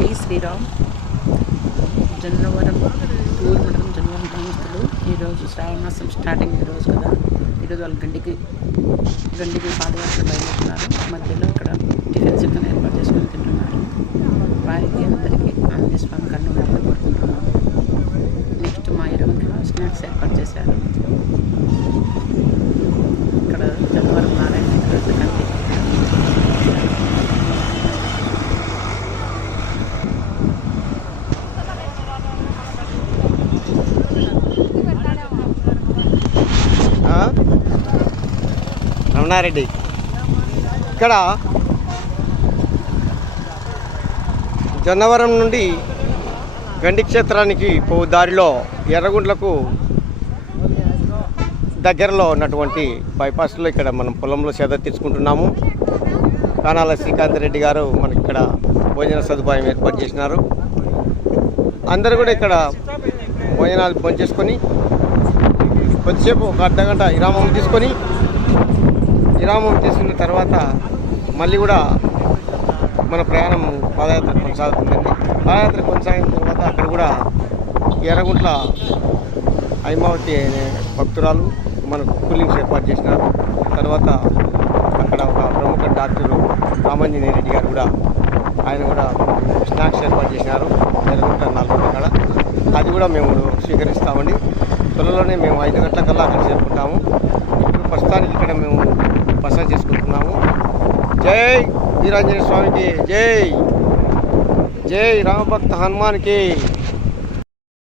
జై శ్రీరామ్. జన్నవరం టూర్ మండలం జన్నవరం గ్రామస్తులు ఈరోజు శ్రావణ మాసం స్టార్టింగ్ ఈరోజు కదా, ఈరోజు వాళ్ళు గండికి పాదయాత్ర బయలుదేరుతున్నారు. మధ్యలో ఇక్కడ టిఫిన్ చికెన్ ఏర్పాటు చేసుకొని తింటున్నారు. వారికి అందరికీ ఆంజనేయ స్వామి కన్నులను కోరుకుంటున్నాం. నెక్స్ట్ మా ఇరువులో స్నాక్స్ ఏర్పాటు చేశారు. ఇక్కడ జన్నవరం నారాయణ కంటి రమణారెడ్డి ఇక్కడ జన్నవరం నుండి గండి క్షేత్రానికి పో దారిలో ఎర్రగుంట్లకు దగ్గరలో ఉన్నటువంటి బైపాస్లో ఇక్కడ మనం పొలంలో సేద తీసుకుంటున్నాము. కానాల శ్రీకాంత్ రెడ్డి గారు మనకి ఇక్కడ భోజన సదుపాయం ఏర్పాటు చేసినారు. అందరూ కూడా ఇక్కడ భోజనాలు భోంచేసుకొని కొద్దిసేపు ఒక అర్ధగంట విరామం తీసుకున్న తర్వాత మళ్ళీ కూడా మన ప్రయాణం పాదయాత్ర కొనసాగుతుందండి. పాదయాత్ర కొనసాగిన తర్వాత అక్కడ కూడా ఎర్రగుంట్ల హైమావతి అనే భక్తురాలు మనకు కూలింగ్స్ ఏర్పాటు చేసినారు. తర్వాత అక్కడ ఒక ప్రముఖ డాక్టరు రామాంజనేయ రెడ్డి గారు కూడా ఆయన కూడా స్నాక్స్ ఏర్పాటు చేసినారు. ఎర్రగుంట్ల 4 అక్కడ అది కూడా మేము స్వీకరిస్తామండి. త్వరలోనే మేము 5 గంటలకల్లా అక్కడ చేరుకుంటాము. ఇప్పుడు ప్రస్తుతానికి ఇక్కడ మేము బస చేసుకుంటున్నాము. జై వీరాంజనేయ స్వామికి జై, జై రామభక్త హనుమాన్కి.